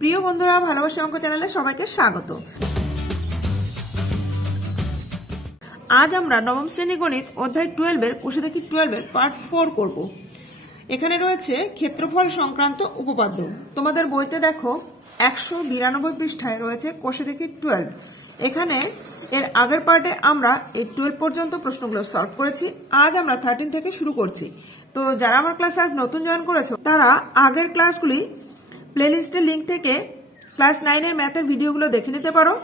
প্রিয় বন্ধুরা, ভালোবাসা অঙ্ক চ্যানেলে সবাইকে স্বাগত। আজ আমরা নবম শ্রেণী গণিত অধ্যায় 12 কোষে দেখি 12 পার্ট 4 করব। এখানে রয়েছে ক্ষেত্রফল সংক্রান্ত উপপাদ্য। তোমাদের বইতে দেখো 192 পৃষ্ঠায় রয়েছে কোষে দেখি 12। এখানে এর আগের পার্টে আমরা এই 12 পর্যন্ত প্রশ্নগুলো সলভ করেছি। আজ আমরা 13 থেকে শুরু করছি। তো যারা আমার ক্লাসে আজ নতুন জয়েন করেছো তারা আগের ক্লাসগুলি প্লেলিস্টের লিঙ্ক থেকে ক্লাস 9 এর ম্যাথের ভিডিওগুলো দেখে নিতে পারো।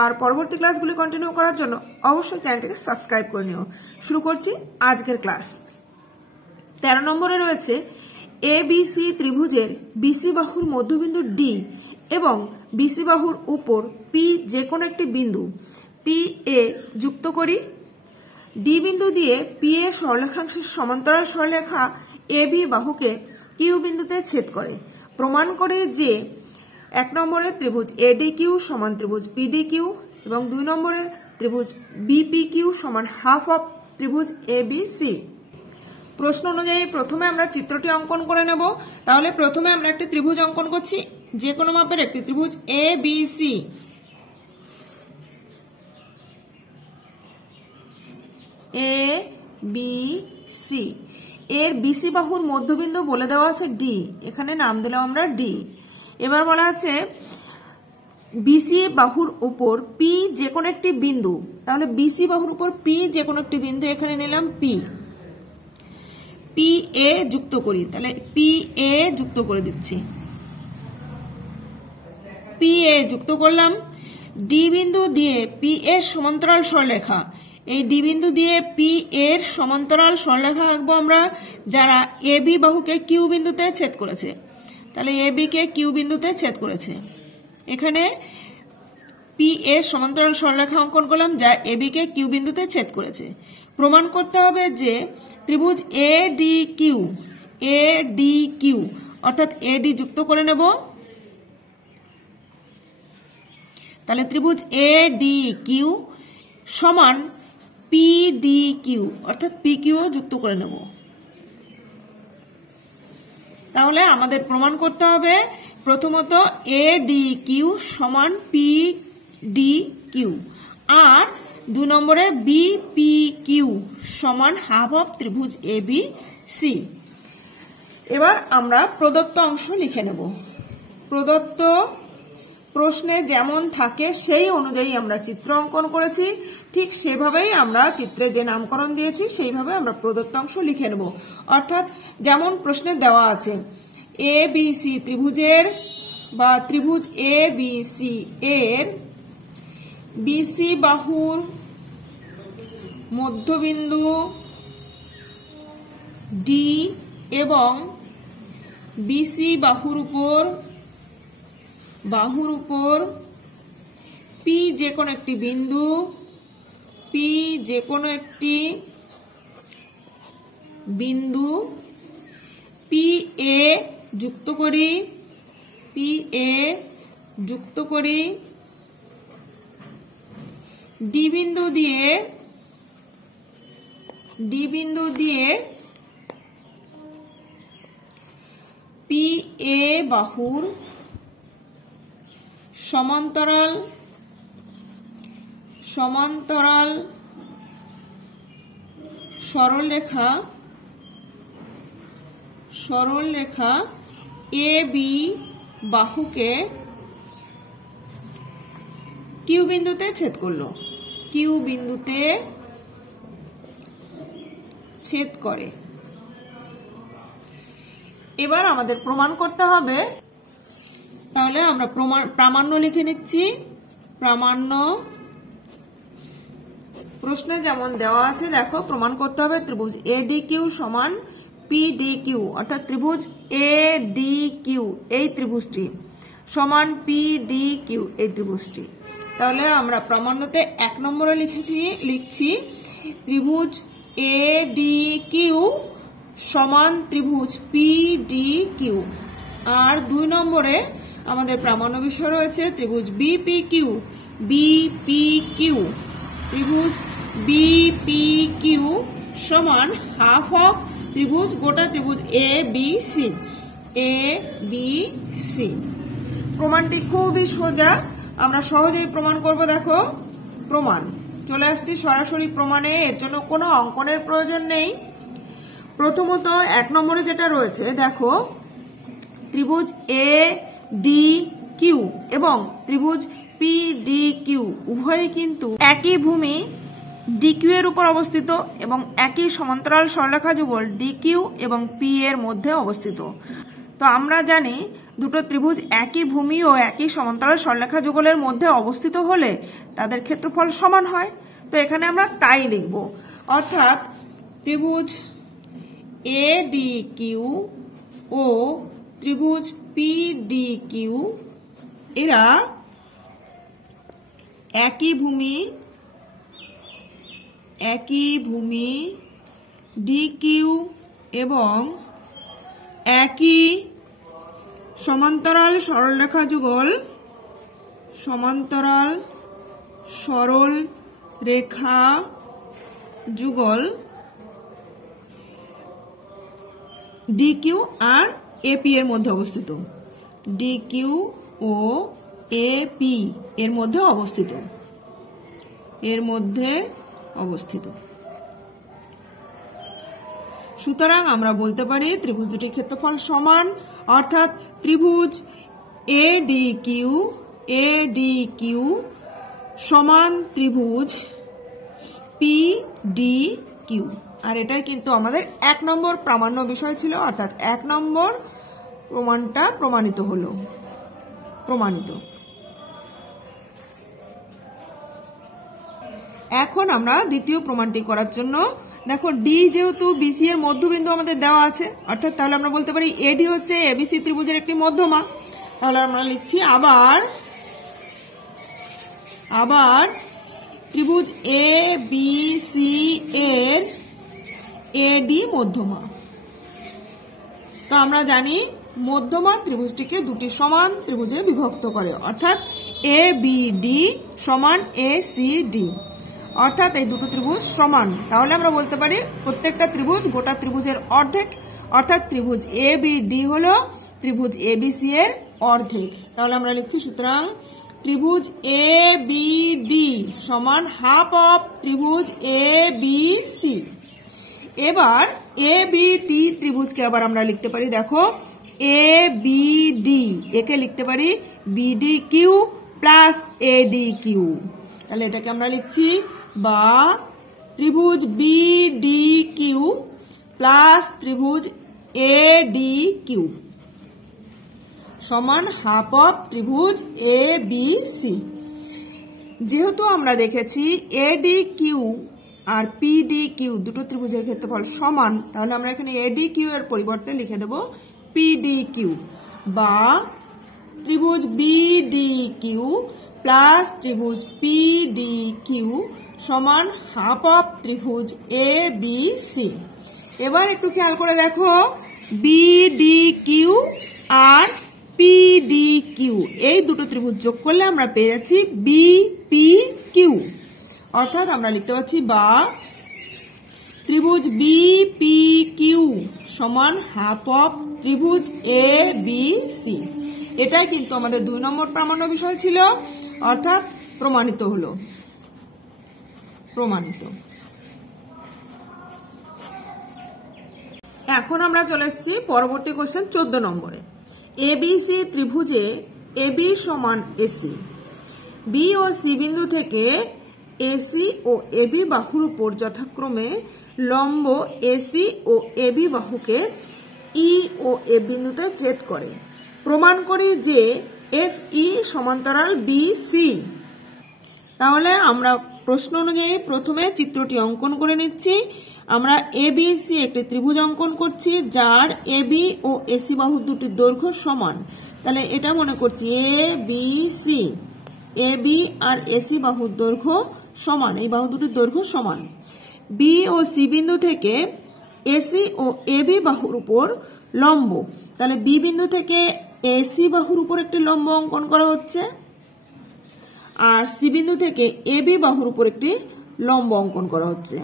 আর পরবর্তী ক্লাসগুলি কন্টিনিউ করার জন্য অবশ্যই চ্যানেলটিকে সাবস্ক্রাইব করে নিও। শুরু করছি আজকের ক্লাস। 13 নম্বরে রয়েছে ABC ত্রিভুজের BC বাহুর মধ্যবিন্দু D এবং BC বাহুর উপর P যে কোনো একটি বিন্দু PA যুক্ত করি। D বিন্দু দিয়ে PA সরলরেখাংশের সমান্তরাল সরলরেখা AB বাহুকে Q বিন্দুতে ছেদ করে। প্রমাণ করে যে 1 নম্বরে ত্রিভুজ ADQ সমান ত্রিভুজ PDQ এবং 2 নম্বরে ত্রিভুজ BPQ সমান হাফ অফ ত্রিভুজ ABC। প্রশ্ন অনুযায়ী প্রথমে আমরা চিত্রটি অঙ্কন করে নেব। তাহলে প্রথমে আমরা একটি ত্রিভুজ অঙ্কন করছি, যে কোনো মাপের একটি ত্রিভুজ ABC। ABC এর BC বাহুর মধ্যবিন্দু বলে দেওয়া আছে D, এখানে নাম দিলাম আমরা D। এবার বলা আছে BC বাহুর উপর P যে কোনো একটি বিন্দু, তাহলে BC বাহুর উপর P যে কোনো একটি বিন্দু, এখানে নিলাম PA যুক্ত করি। তাহলে PA যুক্ত করে দিচ্ছি, PA যুক্ত করলাম। D বিন্দু দিয়ে P এর সমান্তরাল সরলরেখা, এই D বিন্দু দিয়ে P এর সমান্তরাল সরলরেখা আঁকবো আমরা, যারা AB বাহুকে Q বিন্দুতে ছেদ করেছে। তাহলে AB কে Q বিন্দুতে ছেদ করেছে। এখানে P এর সমান্তরাল সরলরেখা অঙ্কন করলাম, যা AB কে Q বিন্দুতে ছেদ করেছে। প্রমাণ করতে হবে যে ত্রিভুজ ADQ অর্থাৎ AD যুক্ত করে নেব। তাহলে ত্রিভুজ ADQ সমান PDQ অর্থাৎ PQ যুক্ত করে নেব। তাহলে আমাদের প্রমাণ করতে হবে প্রথমত ADQ সমান PDQ আর 2 নম্বরে BPQ সমান হাফ অফ ত্রিভুজ ABC। এবার আমরা প্রদত্ত অংশ লিখে নেব। প্রদত্ত প্রশ্নে যেমন থাকে সেই অনুযায়ী আমরা চিত্র অঙ্কন করেছি, ঠিক সেভাবেই আমরা চিত্রে যে নামকরণ দিয়েছি সেইভাবে আমরা প্রদত্ত অংশ লিখে নেব। অর্থাৎ যেমন প্রশ্নে দেওয়া আছে ABC ত্রিভুজের বা ত্রিভুজ ABC এর BC বাহুর মধ্যবিন্দু D এবং BC বাহুর উপর P যে কোনো একটি বিন্দু PA যুক্ত করি। D বিন্দু দিয়ে PA বাহুর সমান্তরাল সরলরেখা AB বাহুকে Q বিন্দুতে ছেদ করলো, Q বিন্দুতে ছেদ করে। এবার আমাদের প্রমাণ করতে হবে। তাহলে আমরা প্রামাণ্য লিখে নিচ্ছি। প্রামাণ্য প্রশ্নে যেমন দেওয়া আছে দেখো, প্রমাণ করতে হবে ত্রিভুজ ADQ সমান PDQ অর্থাৎ ত্রিভুজ ADQ এই ত্রিভুজটি সমান PDQ এই ত্রিভুজটি। তাহলে আমরা প্রামাণ্যতে 1 নম্বরে লিখছি ত্রিভুজ ADQ সমান ত্রিভুজ PDQ আর 2 নম্বরে আমাদের প্রামাণ্য বিষয় রয়েছে ত্রিভুজ BPQ ত্রিভুজ BPQ সমান হাফ অফ ত্রিভুজ গোটা ত্রিভুজ ABC। প্রমাণটি খুবই সোজা, আমরা সহজেই প্রমাণ করব। দেখো প্রমাণ চলে আসছি সরাসরি প্রমাণে, এর জন্য কোনো অঙ্কনের প্রয়োজন নেই। প্রথমত 1 নম্বরে যেটা রয়েছে দেখো, ত্রিভুজ এ ডি কিউ এবং ত্রিভুজ পি ডি কিউ উভয়ই কিন্তু একই ভূমি ডিকিউ এর উপর অবস্থিত এবং একই সমান্তরাল সরলরেখা যুগল ডিকিউ এবং পি এর মধ্যে অবস্থিত। তো আমরা জানি দুটো ত্রিভুজ একই ভূমি ও একই সমান্তরাল সরলরেখা যুগলের মধ্যে অবস্থিত হলে তাদের ক্ষেত্রফল সমান হয়। তো এখানে আমরা তাই লিখব, অর্থাৎ ত্রিভুজ এ ডি কিউ ও ত্রিভুজ পি ডি কিউ এরা একই ভূমি ডি কিউ এবং একই সমান্তরাল সরলরেখা যুগল ডিকিউ আর এপি এর মধ্যে অবস্থিত। ডিকিউ ও এপি এর মধ্যে অবস্থিত। সুতরাং আমরা বলতে পারি ত্রিভুজ দুটির ক্ষেত্রফল সমান, অর্থাৎ ত্রিভুজ এ ডি কিউ সমান ত্রিভুজ পি ডি কিউ। আর এটাই কিন্তু আমাদের 1 নম্বর প্রামাণ্য বিষয় ছিল, অর্থাৎ 1 নম্বর প্রমাণটা প্রমাণিত হলো। এখন আমরা দ্বিতীয় প্রমাণটি করার জন্য দেখো, ডি যেহেতু বিসি এর মধ্যবিন্দু আমাদের দেওয়া আছে, অর্থাৎ তাহলে আমরা বলতে পারি এডি হচ্ছে এবিসি ত্রিভুজের একটি মধ্যমা। তাহলে আমরা লিখছি আবার ত্রিভুজ এ বি সি এর এডি মধ্যমা। তো আমরা জানি মধ্যমা ত্রিভুজটিকে দুটি সমান ত্রিভুজে বিভক্ত করে, অর্থাৎ এ বি ডি সমান এ সি ডি, অর্থাৎ এই দুটো ত্রিভুজ সমান। তাহলে আমরা বলতে পারি প্রত্যেকটা ত্রিভুজ গোটা ত্রিভুজের অর্ধেক, অর্থাৎ ত্রিভুজ এ বি ডি হলো ত্রিভুজ এ বি সি এর অর্ধেক। তাহলে আমরা লিখছি সুতরাং ত্রিভুজ এ বি ডি সমান হাফ অফ ত্রিভুজ এ বি সি। এবার এ বি ডি ত্রিভুজকে আবার আমরা লিখতে পারি, দেখো এ বি ডি একে লিখতে পারি বিডি কিউ প্লাস এডি কিউ। তাহলে এটাকে আমরা লিখছি বা ত্রিভুজ বি ডি কিউ প্লাস ত্রিভুজ এ ডি কিউ সমান হাফ অফ ত্রিভুজ এ বি সি। যেহেতু আমরা দেখেছি এ ডি কিউ আর পি ডি কিউ দুটো ত্রিভুজের ক্ষেত্রফল সমান, তাহলে আমরা এখানে এ ডি কিউ এর পরিবর্তে লিখে দেব পি ডি কিউ বা ত্রিভুজ বি ডি কিউ প্লাস ত্রিভুজ পি ডি কিউ সমান হাফ অফ ত্রিভুজ এ বি সি। এবার একটু খেয়াল করে দেখো, বি ডি কিউ আর পি ডি কিউ এই দুটো ত্রিভুজ যোগ করলে আমরা পেয়ে যাচ্ছি বি পি কিউ, অর্থাৎ আমরা লিখতে পাচ্ছি বা ত্রিভুজ বি পি কিউ সমান হাফ অফ ত্রিভুজ এ বি সি। এটাই কিন্তু আমাদের 2 নম্বর প্রামাণ্য বিষয় ছিল, অর্থাৎ প্রমাণিত হলো। এখন আমরা চলে এসেছি পরবর্তী কোশ্চেন 14 নম্বরে। এবিসি ত্রিভুজে এবি সমান এসি, বি ও সি বিন্দু থেকে এসি ও এবি বাহুর উপর যথাক্রমে লম্ব এসি ও এবি বাহুকে ই ও এ বিন্দুতে ছেদ করে। প্রমাণ করি যে এফ ই সমান্তরাল বি সি। তাহলে আমরা প্রশ্ন অনুযায়ী প্রথমে চিত্রটি অঙ্কন করে নিচ্ছি। আমরা এবিসি একটি ত্রিভুজ অঙ্কন করছি যার এবি ও এসি বাহু দুটির দৈর্ঘ্য সমান। তাহলে এটা মনে করছি এ বি সি, এবি আর এসি বাহুর দৈর্ঘ্য সমান, এই বাহু দুটির দৈর্ঘ্য সমান। বি ও সি বিন্দু থেকে এসি ও এবি বাহুর উপর লম্ব, তাহলে বি বিন্দু থেকে এসি বাহুর উপর একটি লম্ব অঙ্কন করা হচ্ছে আর সি বিন্দু থেকে এবি বাহুর উপর একটি লম্ব অঙ্কন করা হচ্ছে।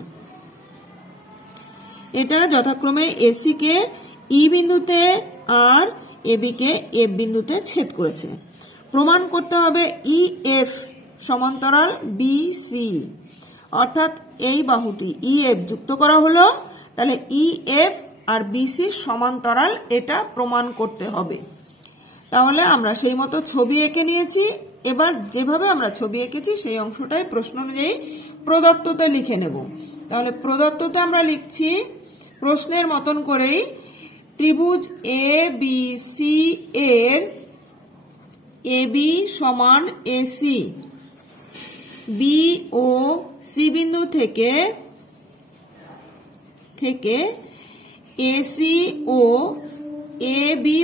এটা যথাক্রমে এসি কে ই বিন্দুতে আর এবি কে এফ বিন্দুতে ছেদ করেছে। প্রমাণ করতে হবে ইএফ সমান্তরাল বিসি, অর্থাৎ এই বাহুটি ইএফ যুক্ত করা হলো, তাহলে ইএফ আর বিসি সমান্তরাল, এটা প্রমাণ করতে হবে। তাহলে আমরা সেই মতো ছবি এঁকে নিয়েছি। এবার যেভাবে আমরা ছবি এঁকেছি সেই অংশটাই প্রশ্ন অনুযায়ী প্রদত্ততে লিখে নেব। তাহলে প্রদত্ততে আমরা লিখছি প্রশ্নের মতন করেই, ত্রিভুজ এ বি সি এর এবি সমান এসি, বি ও সি বিন্দু থেকে এসি ও এ বি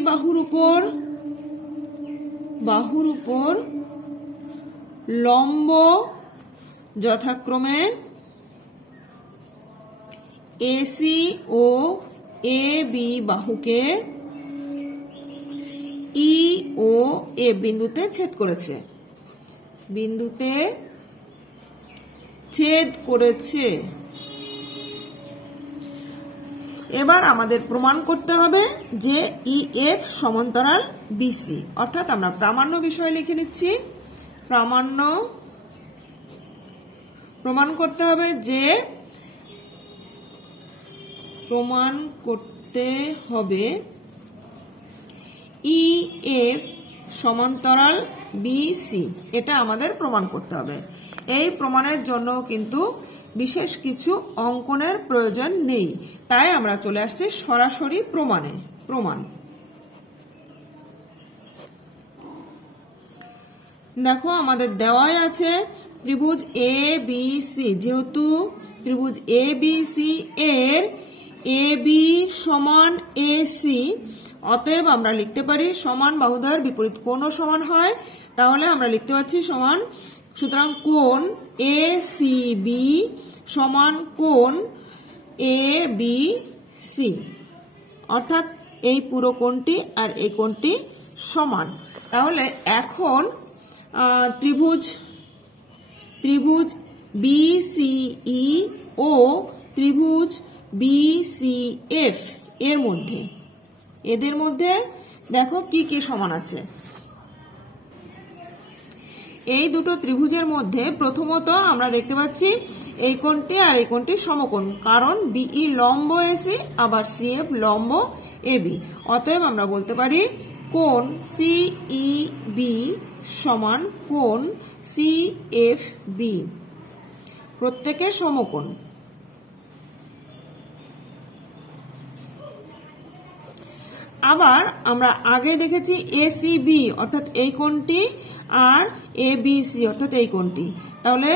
বাহুর উপর লম্ব যথাক্রমে এসি ও এ বি বাহুকে ই ও এ বিন্দুতে ছেদ করেছে। এবার আমাদের প্রমাণ করতে হবে যে ইএফ সমান্তরাল বিসি, অর্থাৎ আমরা প্রামাণ্য বিষয় লিখে নিচ্ছি। প্রমাণ করতে হবে যে ইএফ সমান্তরাল বিসি, এটা আমাদের প্রমাণ করতে হবে। এই প্রমাণের জন্য কিন্তু বিশেষ কিছু অঙ্কনের প্রয়োজন নেই, তাই আমরা চলে আসছি সরাসরি প্রমাণ। দেখো আমাদের দেওয়াই আছে ত্রিভুজ এ বি সি, যেহেতু ত্রিভুজ এ বি সি এর এ বি সমান এসি, অতএব আমরা লিখতে পারি সমান বাহুদ্বয়ের বিপরীত কোণও সমান হয়, তাহলে আমরা লিখতে পাচ্ছি সমান, সুতরাং কোণ এ সি বি সমান কোণ এ বি সি, অর্থাৎ এই পুরো কোণটি আর এই কোণটি সমান। তাহলে এখন ত্রিভুজ বিসিই ও ত্রিভুজ বিসিএফ এদের মধ্যে দেখো কি কি সমান আছে। এই দুটো ত্রিভুজের মধ্যে প্রথমত আমরা দেখতে পাচ্ছি এই কোণটি আর এই কোণটি সমকোণ, কারণ বিই লম্ব এসি আবার সিএফ লম্ব এবি, অতএব আমরা বলতে পারি কোণ সিইবি সমান কোণ সিএফবি, প্রত্যেকের সমকোণ। আবার আমরা আগে দেখেছি এসিবি অর্থাৎ এই কোণটি আর এবিসি অর্থাৎ এই কোণটি, তাহলে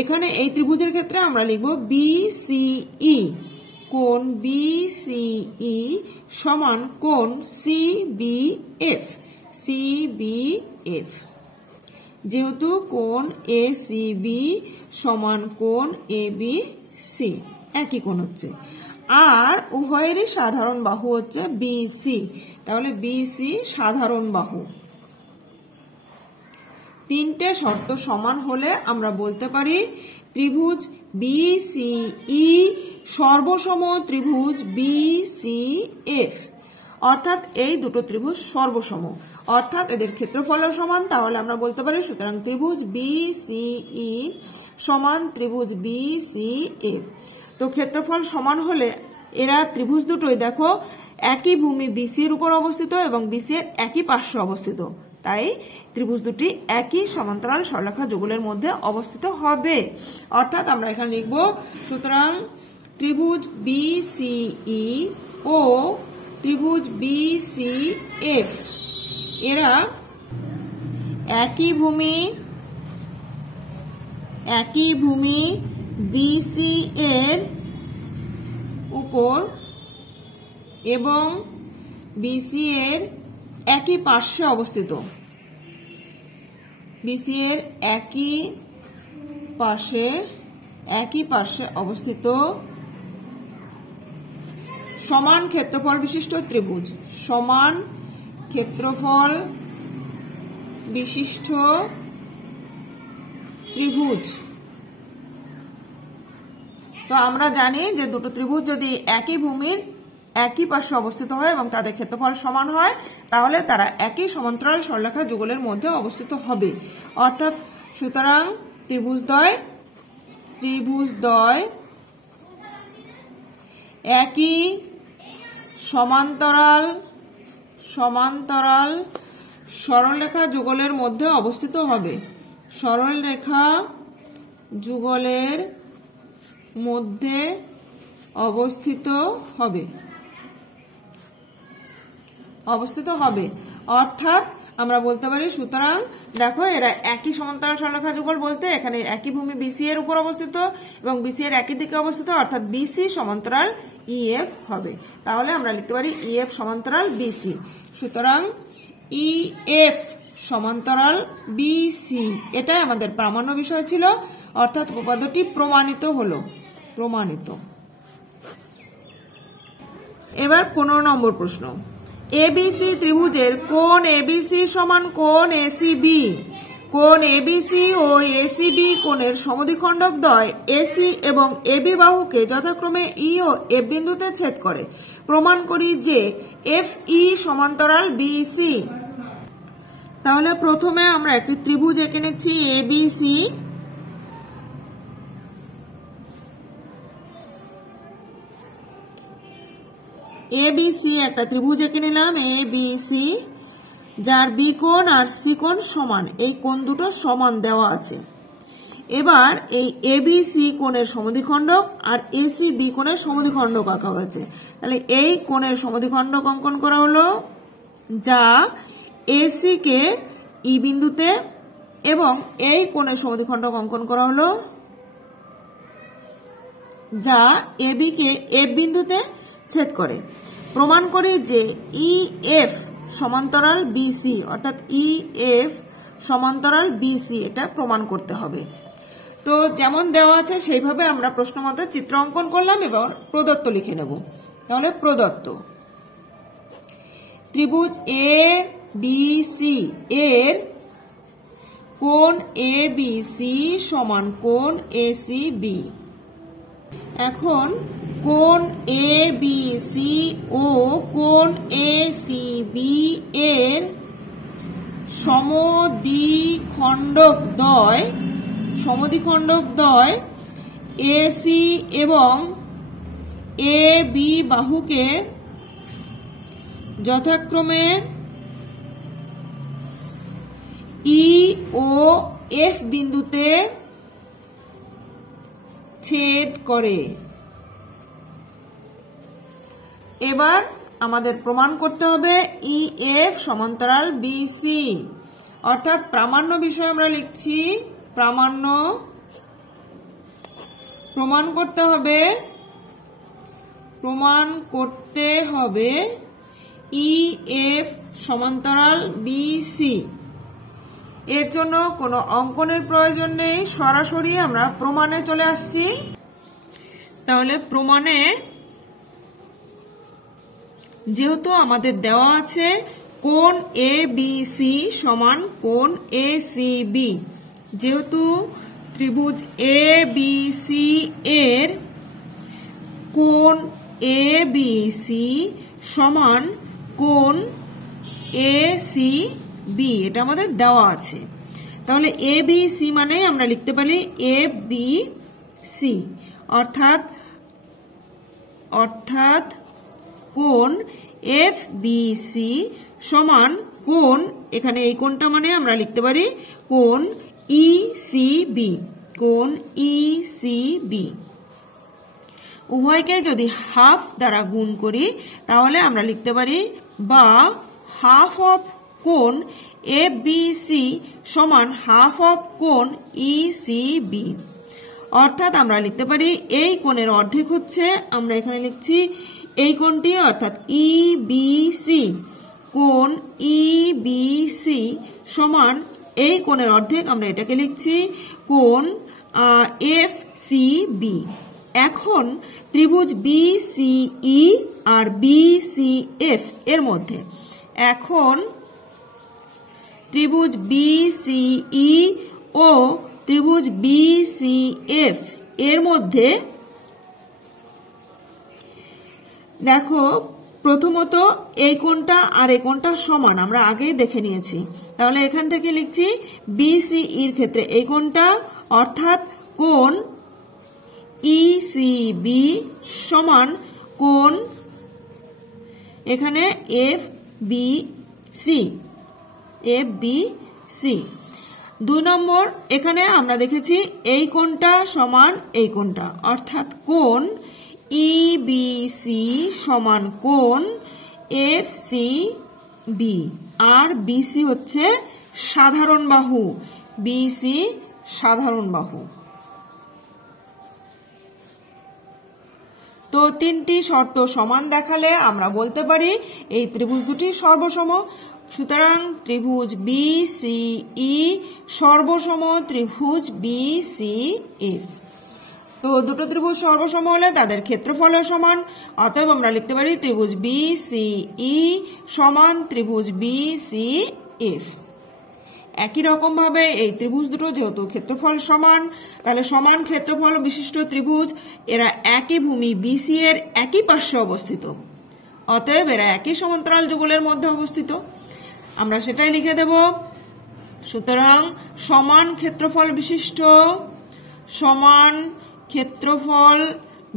এখানে এই ত্রিভুজের ক্ষেত্রে আমরা লিখব বিসিই, কোণ বিসিই সমান কোণ সিবিএফ, যেহেতু কোণ এসিবি সমান কোণ এবিসি, একই কোণ হচ্ছে, আর উভয়েরই সাধারণ বাহু হচ্ছে বিসি, তাহলে বিসি সাধারণ বাহু। তিনটে শর্ত সমান হলে আমরা বলতে পারি ত্রিভুজ বিসিই সর্বসম ত্রিভুজ বিসিএফ, অর্থাৎ এই দুটো ত্রিভুজ সর্বসম, অর্থাৎ এদের ক্ষেত্রফল সমান, তাহলে আমরা বলতে পারি সুতরাং ত্রিভুজ বিসিই সমান ত্রিভুজ বিসিএফ। তো ক্ষেত্রফল সমান হলে এরা ত্রিভুজ দুটোই দেখো একই ভূমি বিসি এর উপর অবস্থিত এবং বিসি এর একই পার্শ্বে অবস্থিত, তাই ত্রিভুজ দুটি একই সমান্তরাল সরলরেখা যুগলের মধ্যে অবস্থিত হবে, অর্থাৎ আমরা এখানে লিখব সুতরাং ত্রিভুজ বিসিই ও ত্রিভুজ বিসিএফ এরা একই ভূমি বিসি এর উপর এবং বিসি এর একই পার্শ্বে অবস্থিত, বিসি এর একই পার্শ্বে অবস্থিত সমান ক্ষেত্রফল বিশিষ্ট ত্রিভুজ, সমান ক্ষেত্রফল বিশিষ্ট ত্রিভুজ। তো আমরা জানি যে দুটো ত্রিভুজ যদি একই ভূমির একই পাশে অবস্থিত হয় এবং তাদের ক্ষেত্রফল সমান হয়, তাহলে তারা একই সমান্তরাল সরলরেখা যুগলের মধ্যে অবস্থিত হবে। অর্থাৎ সুতরাং ত্রিভুজদ্বয় একই সমান্তরাল সরলরেখা যুগলের মধ্যে অবস্থিত হবে। সরলরেখা যুগলের মধ্যে অবস্থিত হবে। অর্থাৎ আমরা বলতে পারি, সুতরাং দেখো এরা একই সমান্তরাল সরলরেখা যুগল বলতে এখানে একই ভূমি বিসি এর উপর অবস্থিত এবং বিসি এর একই দিকে অবস্থিত, অর্থাৎ বিসি সমান্তরাল ইএফ হবে। তাহলে আমরা লিখতে পারি ইএফ সমান্তরাল বিসি। সুতরাং ইএফ সমান্তরাল বিসি, এটাই আমাদের প্রামাণ্য বিষয় ছিল, অর্থাৎ উপপাদ্যটি প্রমাণিত হলো। এবার 15 নম্বর প্রশ্ন। এবিসি ত্রিভুজের কোণ এবিসি সমান কোণ এসিবি। কোণ এবিসি ও এসিবি কোণের সমদ্বিখণ্ডক দ্বয় এসি এবং এবি বাহুকে যথাক্রমে ই ও এফ বিন্দুতে ছেদ করে। প্রমাণ করি যে এফ ই সমান্তরাল বিসি। তাহলে প্রথমে আমরা একটি ত্রিভুজ এঁকে নিচ্ছি এবিসি। এবিসি একটা ত্রিভুজ এঁকে নিলাম এবিসি, যার বি কোণ আর সি কোণ সমান, এই কোণ দুটো সমান দেওয়া আছে। এবার এই এবিসি কোণের সমদ্বিখণ্ডক আর এসি বি কোণের সমদ্বিখণ্ডক আঁকা হয়েছে। তাহলে এই কোণের সমদ্বিখণ্ডক অঙ্কন করা হলো, যা এসি কে ই বিন্দুতে এবং এই কোণের সমদ্বিখণ্ডক অঙ্কন করা হলো, যা এবি কে এফ বিন্দুতে ছেদ করে। প্রমাণ করি যে ইএফ সমান্তরাল বিসি, অর্থাৎ ইএফ সমান্তরাল বিসি, এটা প্রমাণ করতে হবে। তো যেমন দেওয়া আছে সেইভাবে আমরা প্রশ্ন মতো চিত্র অঙ্কন করলাম, এবার প্রদত্ত লিখে নেব। তাহলে প্রদত্ত ত্রিভুজ এ বি সি এর কোণ এ বি সি সমান কোণ এসি বি। এখন কোণ এ বি সি ও কোণ এ সি বি এর সমদ্বিখণ্ডক দ্বয় এসি এবং এ বি বাহুকে যথাক্রমে ই ও এফ বিন্দুতে ছেদ করে। এবার আমাদের প্রমাণ করতে হবে ইএফ সমান্তরাল বিসি, অর্থাৎ প্রামাণ্য বিষয় আমরা লিখছি। প্রমাণ করতে হবে ইএফ সমান্তরাল বিসি। এর জন্য কোনো অঙ্কনের প্রয়োজন নেই, সরাসরি আমরা প্রমাণে চলে আসছি। তাহলে প্রমাণে যেহেতু আমাদের দেওয়া আছে কোণ এ বি সি সমান কোণ এ সি বি, যেহেতু ত্রিভুজ এ বি সি এর কোণ এ বি সি সমান কোণ এ সি বি, এটা আমাদের দেওয়া আছে। তাহলে এ বি সি মানে আমরা লিখতে পারি এ বি সি, অর্থাৎ কোণ এফ বি সি সমান কোণ, এখানে এই কোণটা মানে আমরা লিখতে পারি কোণ ই সি বি। উভয়কে যদি হাফ দ্বারা গুণ করি তাহলে আমরা লিখতে পারি বা হাফ অফ কোণ এফ বি সি সমান হাফ অফ কোণ ই সি বি। অর্থাৎ আমরা লিখতে পারি এই কোণের অর্ধেক হচ্ছে, আমরা এখানে লিখছি এই কোণটি, অর্থাৎ ই বি সি। কোণ ই বি সি সমান এই কোণের অর্ধেক, আমরা এটাকে লিখছি কোণ এফ সি বি। এখন ত্রিভুজ বি সি ই আর বি সি এফ এর মধ্যে, এখন ত্রিভুজ বি সি ই ও ত্রিভুজ বি সি এফ এর মধ্যে দেখো প্রথমত এই কোণটা আর এই কোণটা সমান আমরা আগেই দেখে নিয়েছি, তাহলে এখান থেকে লিখছি বিসিইর ক্ষেত্রে এই কোণটা অর্থাৎ কোণ ইসিবি সমান কোণ এখানে এফবিসি। 2 নম্বর এখানে আমরা দেখেছি এই কোণটা সমান এই কোণটা অর্থাৎ কোণ ইবিসি সমান কোণ এফসিবি, আর বিসি হচ্ছে সাধারণ বাহু, বিসি সাধারণ বাহু। তো 3টি শর্ত সমান দেখালে আমরা বলতে পারি এই ত্রিভুজ দুটি সর্বসম। সুতরাং ত্রিভুজ বিসিই সর্বসম ত্রিভুজ বিসিএফ। তো দুটো ত্রিভুজ সর্বসম হলে তাদের ক্ষেত্রফলও সমান, অতএব আমরা লিখতে পারি ত্রিভুজ বিসিই সমান ত্রিভুজ বিসিএফ। একই রকম ভাবে এই ত্রিভুজ দুটো যেহেতু ক্ষেত্রফল সমান, তাহলে সমান ক্ষেত্রফল বিশিষ্ট ত্রিভুজ, এরা একই ভূমি বিসি এর একই পার্শ্বে অবস্থিত, অতএব এরা একই সমান্তরাল যুগলের মধ্যে অবস্থিত, আমরা সেটাই লিখে দেব। সুতরাং সমান ক্ষেত্রফল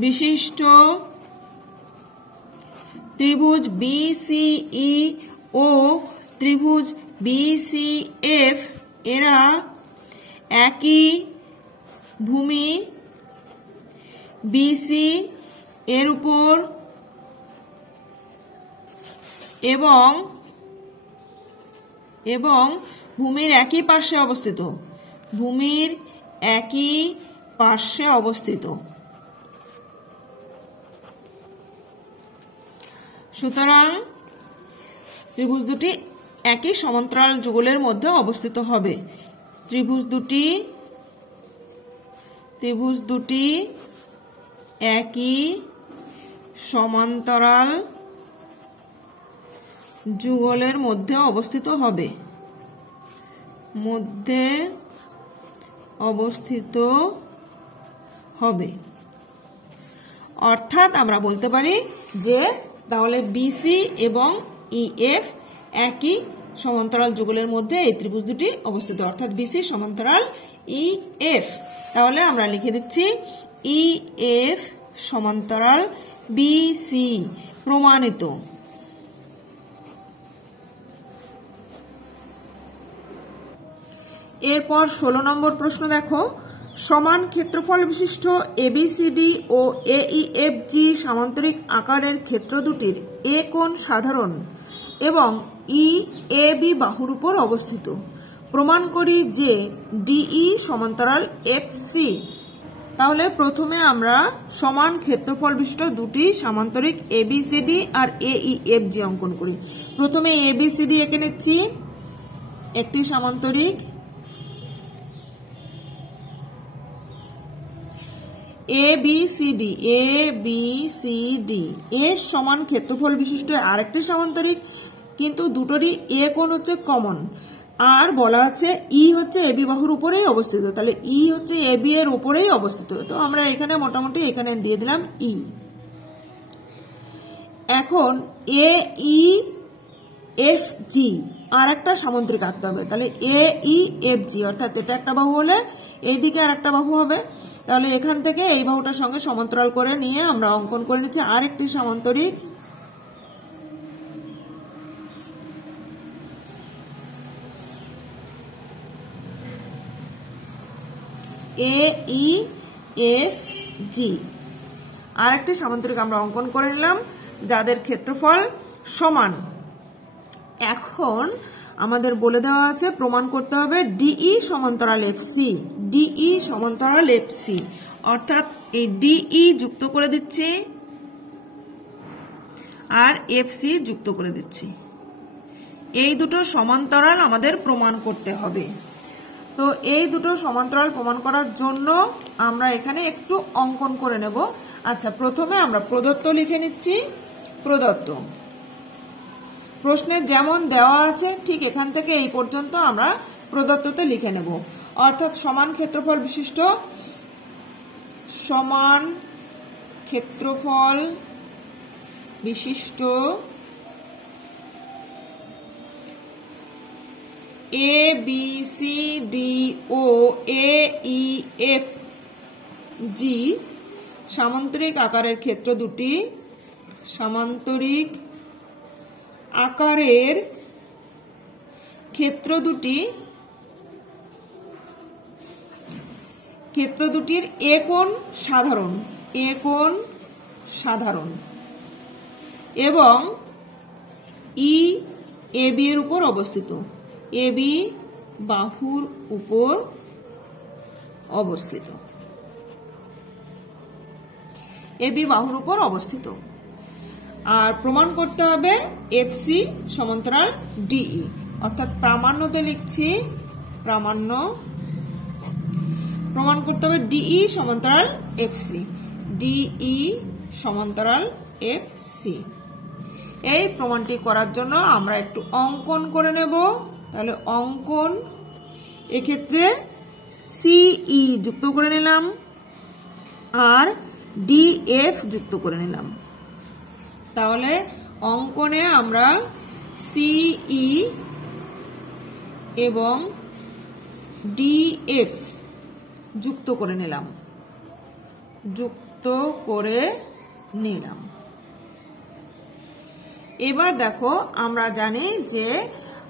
বিশিষ্ট ত্রিভুজ বিসিই ও ত্রিভুজ বিসিএফ এরা একই ভূমি বিসি এর উপর এবং ভূমির একই পার্শ্বে অবস্থিত, সুতরাং ত্রিভুজ দুটি একই সমান্তরাল যুগলের মধ্যে অবস্থিত হবে। ত্রিভুজ দুটি একই সমান্তরাল যুগলের মধ্যে অবস্থিত হবে। অর্থাৎ আমরা বলতে পারি যে তাহলে বিসি এবং ইএফ একই সমান্তরাল যুগলের মধ্যে এই ত্রিভুজ দুটি অবস্থিত, অর্থাৎ বিসি সমান্তরাল ইএফ। তাহলে আমরা লিখে দিচ্ছি ইএফ সমান্তরাল বিসি, প্রমাণিত। এরপর 16 নম্বর প্রশ্ন দেখো, সমান ক্ষেত্রফল বিশিষ্ট এবিসিডি ও এইএফজি সামান্তরিক আকারের ক্ষেত্র দুটির এ কোণ সাধারণ এবং ইএবি বাহুর উপর অবস্থিত। প্রমাণ করি যে ডিই সমান্তরাল এফসি। তাহলে প্রথমে আমরা সমান ক্ষেত্রফল বিশিষ্ট দুটি সামান্তরিক এবিসিডি আর এইএফজি অঙ্কন করি। প্রথমে এবিসিডি এঁকে নিচ্ছি, একটি সামান্তরিক এবিসিডি এর সমান ক্ষেত্রফল বিশিষ্ট আরেকটি সামান্তরিক, কিন্তু দুটোরই এ কোণ হচ্ছে কমন, আর বলা আছে ই হচ্ছে এবি বাহুর উপরেই অবস্থিত, তাহলে ই হচ্ছে এবি এর উপরেই অবস্থিত। তো আমরা এখানে মোটামুটি এখানে দিয়ে দিলাম ই। এখন এ ই এফ জি আর একটা সামান্তরিক আঁকতে হবে, তাহলে এ ই এফ জি অর্থাৎ এটা একটা বাহু হলে এইদিকে আর একটা বাহু হবে, তাহলে এখান থেকে এই বাহুটার সঙ্গে সমান্তরাল করে নিয়ে আমরা অঙ্কন করে নিচ্ছি আরেকটি সামান্তরিক এ ই এফ জি, আরেকটি সামান্তরিক আমরা অঙ্কন করে নিলাম যাদের ক্ষেত্রফল সমান। এখন আমাদের বলে দেওয়া আছে প্রমাণ করতে হবে ডিই সমান্তরাল এফসি, ডিই সমান্তরাল এফসি, অর্থাৎ এই ডিই যুক্ত করে দিচ্ছি আর এফসি যুক্ত করে দিচ্ছি। এই দুটো সমান্তরাল আমাদের প্রমাণ করতে হবে। তো এই দুটো সমান্তরাল প্রমাণ করার জন্য আমরা এখানে একটু অঙ্কন করে নেব। আচ্ছা, প্রথমে আমরা প্রদত্ত লিখে নিচ্ছি। প্রদত্ত প্রশ্নে যেমন দেওয়া আছে ঠিক এখান থেকে এই পর্যন্ত আমরা প্রদত্ততে লিখে নেব, অর্থাৎ সমান ক্ষেত্রফল বিশিষ্ট বিশিষ্ট এ বি সি ডি ও এ ই এফ জি সামান্তরিক আকারের ক্ষেত্র দুটি সামান্তরিক আকারের ক্ষেত্র দুটির এ কোণ সাধারণ এবং ই এ বি এর উপর অবস্থিত, এ বি বাহুর উপর অবস্থিত, আর প্রমাণ করতে হবে এফসি সমান্তরাল ডিই, অর্থাৎ প্রামাণ্যতে লিখছি প্রমাণ করতে হবে ডিই সমান্তরাল এফসি, ডিই সমান্তরাল এফসি। এই প্রমাণটি করার জন্য আমরা একটু অঙ্কন করে নেব। তাহলে অঙ্কন, এক্ষেত্রে সিই যুক্ত করে নিলাম আর ডিএফ যুক্ত করে নিলাম। তাহলে অঙ্কনে আমরা সিই এবং ডিএফ যুক্ত করে নিলাম। এবার দেখো, আমরা জানি যে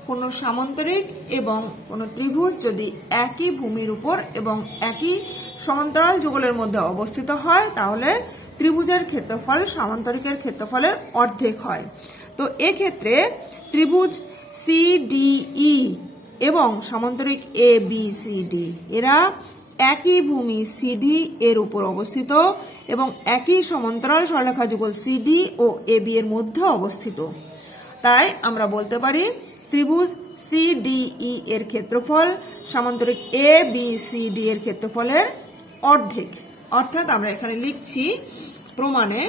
কোন সামান্তরিক এবং কোন ত্রিভুজ যদি একই ভূমির উপর এবং একই সমান্তরাল যুগলের মধ্যে অবস্থিত হয় তাহলে ত্রিভুজের ক্ষেত্রফল সামান্তরিকের ক্ষেত্রফলের অর্ধেক হয়। তো এক্ষেত্রে ত্রিভুজ সিডিই এবং সামান্তরিক এ বি সি ডি এরা একই ভূমি সিডি এর উপর অবস্থিত এবং একই সমান্তরাল সরলরেখা যুগল সিডি ও এ বি এর মধ্যে অবস্থিত। তাই আমরা বলতে পারি ত্রিভুজ সিডিই এর ক্ষেত্রফল সামান্তরিক এ বি সি ডি এর ক্ষেত্রফলের অর্ধেক। অর্থাৎ আমরা এখানে লিখছি প্রমাণে,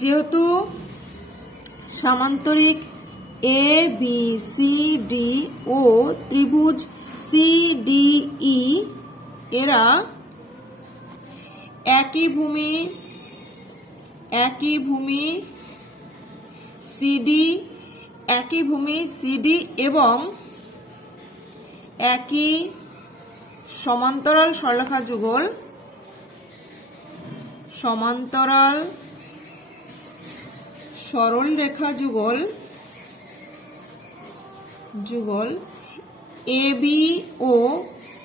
যেহেতু সামান্তরিক এ বি সি ডি ও ত্রিভুজ সিডিই এরা একই ভূমি সিডি এবং একই সমান্তরাল সরলরেখা যুগল এ বি ও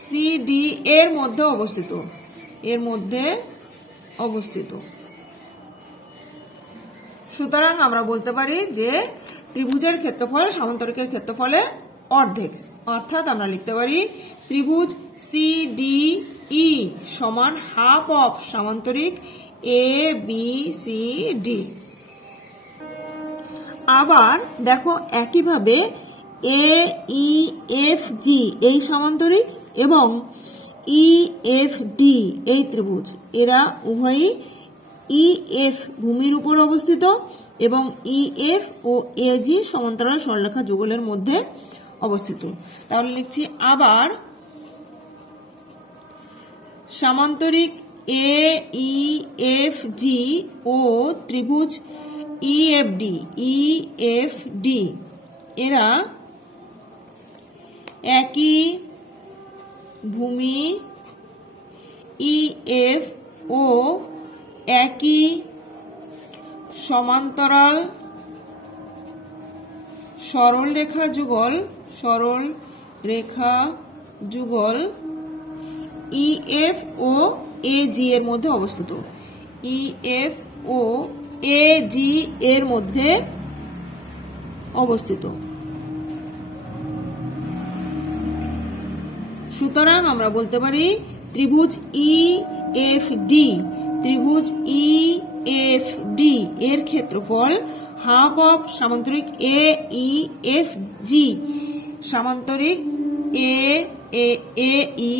সিডি এর মধ্যে অবস্থিত। সুতরাং আমরা বলতে পারি যে ত্রিভুজের ক্ষেত্রফল সামান্তরিকের ক্ষেত্রফলে অর্ধেক। অর্থাৎ আমরা লিখতে পারি ত্রিভুজ সিডিই সমান হাফ অফ সামান্তরিক এ বি সি ডি। আবার দেখো, একইভাবে এ ই এফ জি এই সামান্তরিক এবং ই এফ ডি এই ত্রিভুজ এরা উভয়ই ই এফ ভূমির উপর অবস্থিত এবং ই এফ ও এ জি সমান্তরাল সরলরেখা যুগলের মধ্যে অবস্থিত। তাহলে লিখছি আবার সামান্তরিক এ ই এফ জি ও ত্রিভুজ ই এফ ডি এরা একই ভূমি ই এফ ও একই সমান্তরাল সরলরেখা যুগল ই এফ ও এ জি এর মধ্যে অবস্থিত, ই এফ ও এ জি এর মধ্যে অবস্থিত। সুতরাং আমরা বলতে পারি ত্রিভুজ ই এফ ডি এর ক্ষেত্রফল হাফ অফ সামান্তরিক এ ই এফ জি সামান্তরিক এ ই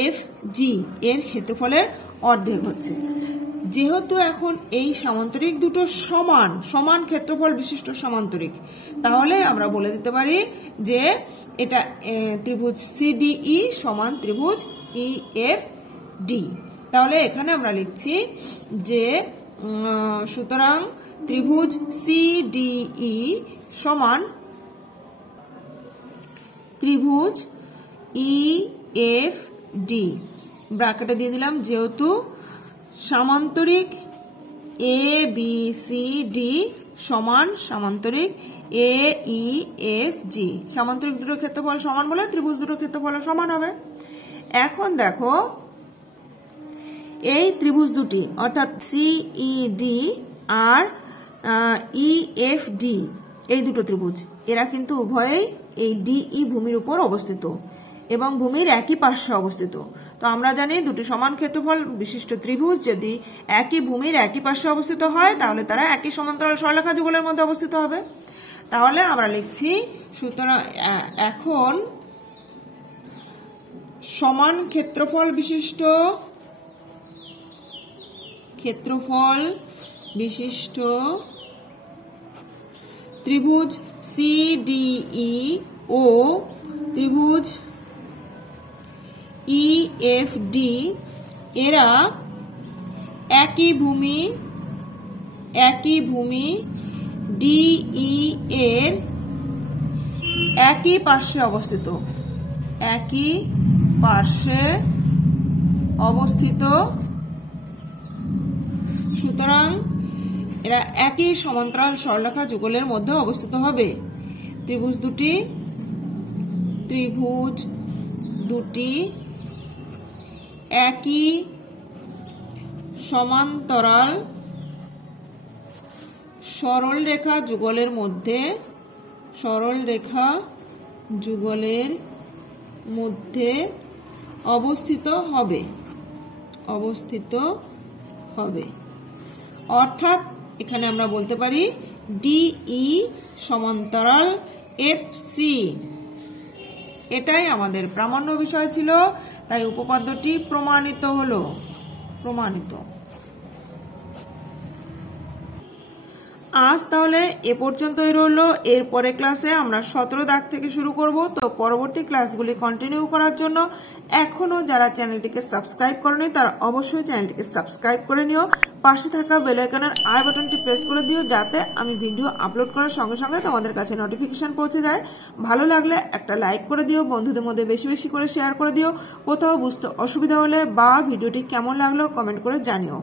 এফ জি এর ক্ষেত্রফলের অর্ধেক হচ্ছে। যেহেতু এখন এই সামান্তরিক দুটো সমান ক্ষেত্রফল বিশিষ্ট সামান্তরিক, তাহলে আমরা বলে দিতে পারি যে এটা ত্রিভুজ সিডিই সমান ত্রিভুজ ই এফ ডি। তাহলে এখানে আমরা লিখছি যে সুতরাং ত্রিভুজ CDE সমান ত্রিভুজ EFD, ব্র্যাকেটে দিয়ে দিলাম যেহেতু সামান্তরিক ABCD সমান সামান্তরিক AEFG, সামান্তরিক দুটোর ক্ষেত্রফল সমান বলে ত্রিভুজ দুটোর ক্ষেত্রফল সমান হবে। এখন দেখো এই ত্রিভুজ দুটি অর্থাৎ CED আর EFD, এই দুটো ত্রিভুজ এরা কিন্তু উভয়েই এই DE ভূমির উপর অবস্থিত এবং ভূমির একই পার্শ্বে অবস্থিত। তো আমরা জানি দুটি সমান ক্ষেত্রফল বিশিষ্ট ত্রিভুজ যদি একই ভূমির একই পার্শ্বে অবস্থিত হয় তাহলে তারা একই সমান্তরাল সরলরেখা যুগলের মধ্যে অবস্থিত হবে। তাহলে আমরা লিখছি সুতরাং এখন সমান ক্ষেত্রফল বিশিষ্ট ত্রিভুজ CDE ও ত্রিভুজ EFD এরা একই ভূমি DE এর একই পার্শ্বে অবস্থিত, সুতরাং এরা একই সমান্তরাল সরলরেখা যুগলের মধ্যে অবস্থিত হবে। ত্রিভুজ দুটি একই সমান্তরাল সরলরেখা যুগলের মধ্যে অবস্থিত হবে। অর্থাৎ এখানে আমরা বলতে পারি DE সমান্তরাল FC। এটাই আমাদের প্রামাণ্য বিষয় ছিল, তাই উপপাদ্যটি প্রমাণিত হলো। আজ তাহলে এ পর্যন্তই রইল। এরপরে ক্লাসে আমরা 17 দাগ থেকে শুরু করব। তো পরবর্তী ক্লাসগুলি কন্টিনিউ করার জন্য এখনো যারা চ্যানেলটিকে সাবস্ক্রাইব করেনি তারা অবশ্যই চ্যানেলটিকে সাবস্ক্রাইব করে নিও। পাশে থাকা বেল আইকনের আই বাটনটি প্রেস করে দিও যাতে আমি ভিডিও আপলোড করার সঙ্গে সঙ্গে তোমাদের কাছে নোটিফিকেশন পৌঁছে যায়। ভালো লাগলে একটা লাইক করে দিও, বন্ধুদের মধ্যে বেশি বেশি করে শেয়ার করে দিও। কোথাও বুঝতে অসুবিধা হলে বা ভিডিওটি কেমন লাগলো কমেন্ট করে জানিও।